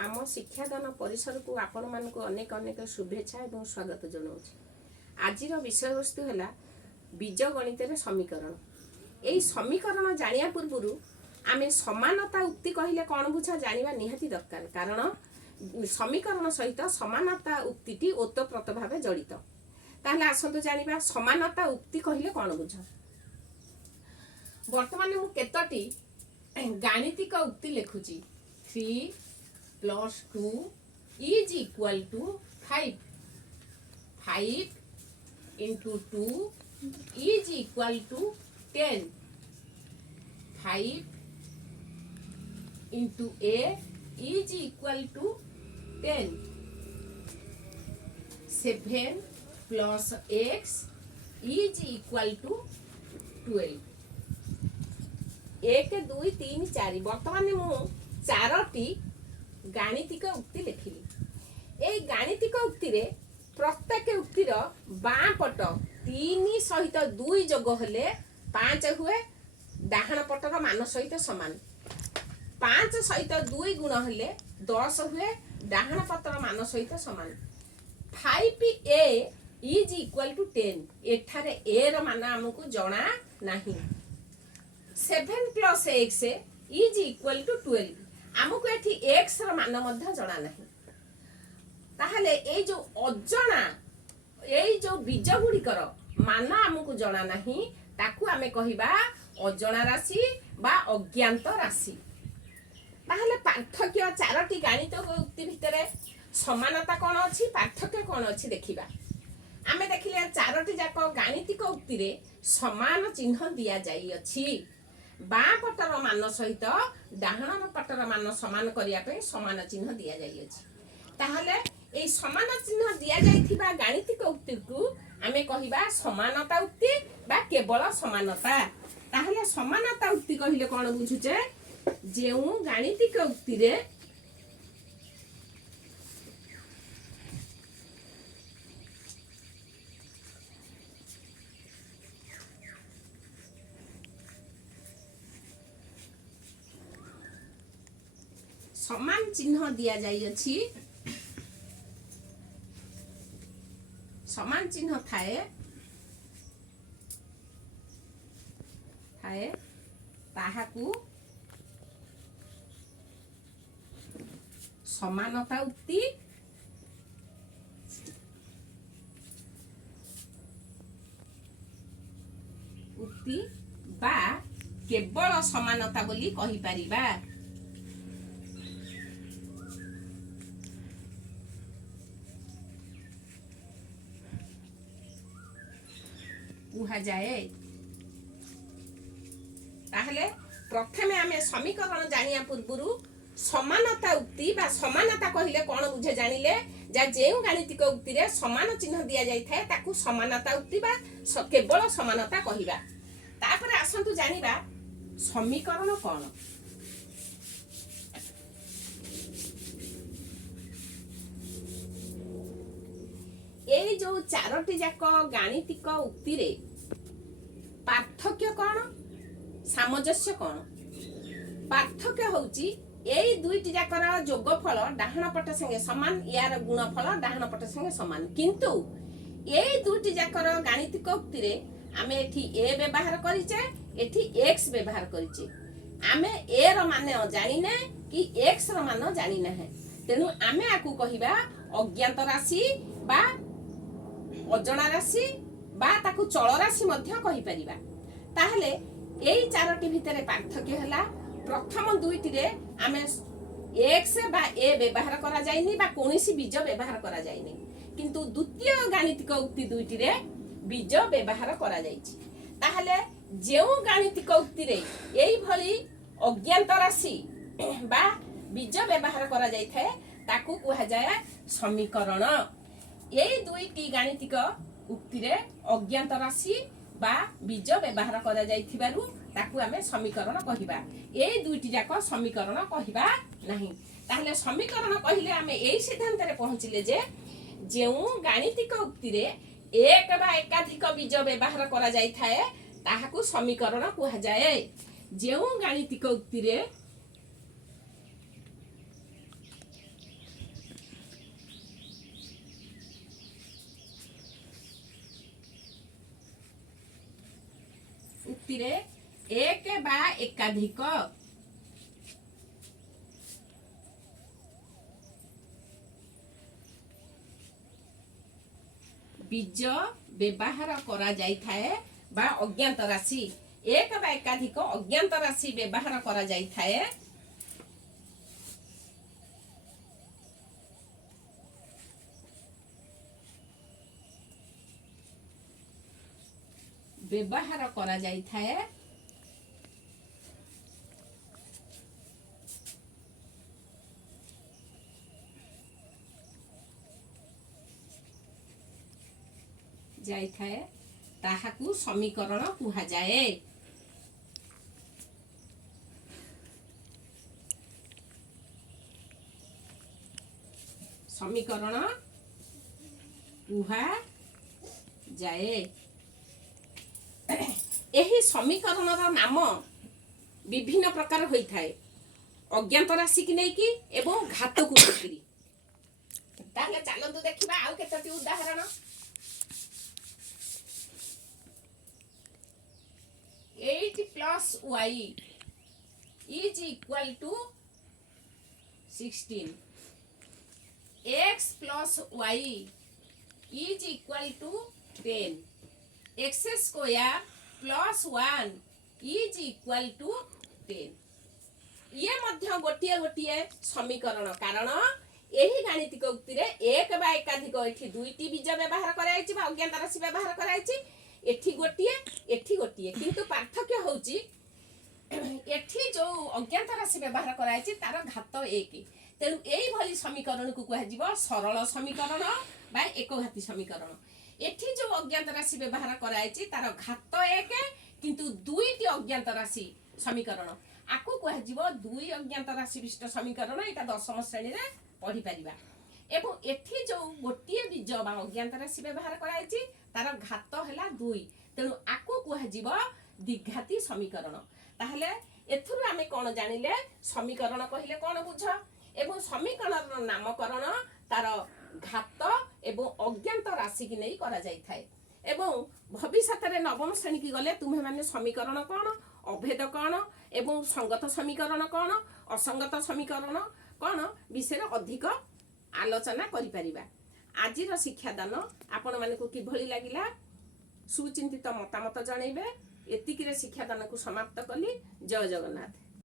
आम शिक्षादान परिसर को आपण मानक अनेक अनेक शुभेच्छा और स्वागत जनाऊँ। आज विषय वस्तु है बीज गणित समीकरण। यही समीकरण जानिया पूर्व आम समानता उक्ति कहले कौन बुझा जाना निहाती दरकार, कारण समीकरण सहित समानता उक्ति ओतप्रोत भाव जड़ित। ताहले आसतु जानिबा समानता उक्ति कहले कौन बुझ। वर्तमान मु केतोटी गाणितिक उक्ति लिखुची 3 + 2 = 5 5 × 2 = 10 5 × a = 10 7 + x = 12 1 2 3 4 वर्तमान मु 4टी गाणितिक उक्ति लिखिली। ए गाणितिक उक्ति रे प्रत्येक उक्तिर बाँ पट 3 सहित 2 जोग हेले 5 हुए, डाहाण पटर मान सहित समान। 5 सहित 2 गुण हेले 10 हुए, डाहाण पटर मान सहित समान। 5a = 10 एठारे a रो मान हमकु जणा नाही। 7 + x = 12 आमको एठी x रो मान मध्य जणा नाही। ताहले ए जो अजणा ए जो बीज गुड़िकर मान आमको जणा नाही, ताकू आमे कहिबा अजणा राशि बा अज्ञात राशि। ताहले पार्थक्य 4टी गाणितिक उक्ति भितरे समानता कोन अछि, पार्थक्य कोन अछि देखिबा। आमे देखिले 4टी जाक गाणितिक उक्ति रे समान चिन्ह दिया जाई अछि। बाँ पटर मान सहित डाहाण पटर मान समान करिया पे समान चिन्ह दिया जाई अछि। ताहले ए समान चिन्ह दिया जाइथिबा गाणितिक उक्ति को आमे कहिबा समानता उक्ति बा केवल समानता। ताहले समानता उक्ति कहिले कोन बुझुचे, जेउ गाणितिक उक्ति रे समान चिन्ह दिया जाई अछि, समान चिन्ह थाए थाए ताहाकू समानता उक्ति उक्ति बा केवल समानता बोली कहि परिबा। कुहा जाए। ताहले प्रथमे आमे समीकरण जानिया पूर्वरु समानता उक्ति बा समानता कहिले कोन बुझे जानिले, जा जेउ गाणितिक उक्ति रे समान चिन्ह दिया जाई थाए ताकू समानता उक्ति बा केवल समानता कहिबा। तापर आसंतु जानिबा समीकरण कोन। ए जो 4टी जाक गाणितिक उक्ति रे पार्थक्य कोन, सामंजस्य कोन। पार्थक्य होउची एई दुईटी जाकर जोगफल डाहाण पट संगे समान, यार गुणफल डाहाण पट संगे समान। किंतु एई दुईटी जाकर गाणितिक उक्ति रे आमे एठी a व्यवहार करिचे, एठी x व्यवहार करिचे। आमे a रो मान जानिने कि x रो मान जानिने है, तेनु आमे आकू कहिबा अज्ञात राशि बा अजणा राशि बा ताकू चल राशि मध्य कहि परिबा। ताहले एई 4टी भितरे पार्थक्य हला, प्रथम दुईटी रे आमे x बा a व्यवहार करा जायनी बा कोनोसी बीज व्यवहार करा जायनी, किंतु द्वितीय गाणितिक उक्ति दुईटी रे बीज व्यवहार करा जायछि। ताहले जेउ गाणितिक उक्ति रे एई भली अज्ञात राशि बा बीज व्यवहार करा जाय थाए ताकू कुहा जाय समीकरण। एई दुईटी गाणितिक उक्ति रे अज्ञात राशि बा बीज व्यवहार करा जायथिबारु ताकू आमे समीकरण कहिबा। एई दुईटी जाक समीकरण कहिबा नाही। ताहले समीकरण कहिले आमे एई सिद्धांत रे पहुंचिले जे जेउ गाणितिक उक्ति रे एक बा एकाधिक बीज व्यवहार करा जाय थाए ताहाकू समीकरण कुहा जाय। जेउ गाणितिक उक्ति रे ଉକ୍ତିରେ ଏକ ବା ଏକାଧିକ বীজ ব্যবহার করা যাইথাए বা অজ্ঞাত রাশি এক বা একাধিক অজ্ঞাত রাশি ব্যবহার করা যাইথাए ব্যবহার করা যাইথাए जाइथाए ताहाकु समीकरण कुहा जाए। समीकरण कुहा जाए। एही समीकरणर नाम विभिन्न प्रकार होई थाए अज्ञात राशि की नहीं की एवं घात को लेकरी। ताहले चलंतु देखिबा आउ केतटी उदाहरण। 8 plus y is equal to 16. X plus y is equal to 10. X square plus 1 is equal to 10. ये मध्य गोटिए गोटिए समीकरण कारण एही गाणितिक उक्ति रे एक बा एकाधिक एठी दुईटी बीज व्यवहार कराइछि बा अज्ञात राशि व्यवहार कराइछि एठी गोटिए किंतु पार्थक्य होउछि एठी जो अज्ञात राशि व्यवहार कराइछि तार घात 1 तेणु एई भली समीकरण को कह जीव सरल समीकरण बा एकघाती समीकरण। एठी जो अज्ञात राशि व्यवहार कराइछि तार घात 1 किंतु दुईटी अज्ञात राशि समीकरण आकु कह जीव दुई अज्ञात राशि विशिष्ट समीकरण एटा दशम श्रेणी रे पढ़ी परिबा। एवं एठी जो गोटिए बीज बा अज्ञात राशि व्यवहार कराइछि तार घात हैला 2 तेणु आकु कह जीव द्विघाती समीकरण। ताहले एथुरु आमे कोन जानिले समीकरण कहिले कोन बुझ एवं समीकरणर नामकरण तार घात एवं अज्ञात राशि की नहीं करा जाई थाए। एवं भविष्य रे नवम श्रेणी की गले तुम्हे माने समीकरण कोन अभेद कोन एवं संगत समीकरण कोन असंगत समीकरण कोन विषय अधिक आलोचना करि परिबा। आजिर शिक्षादान आपण मानकु किभଳି लागिला सुचिंतित मतामत जणैबे। एतिकिरे शिक्षादान को समाप्त कली। जय जगन्नाथ।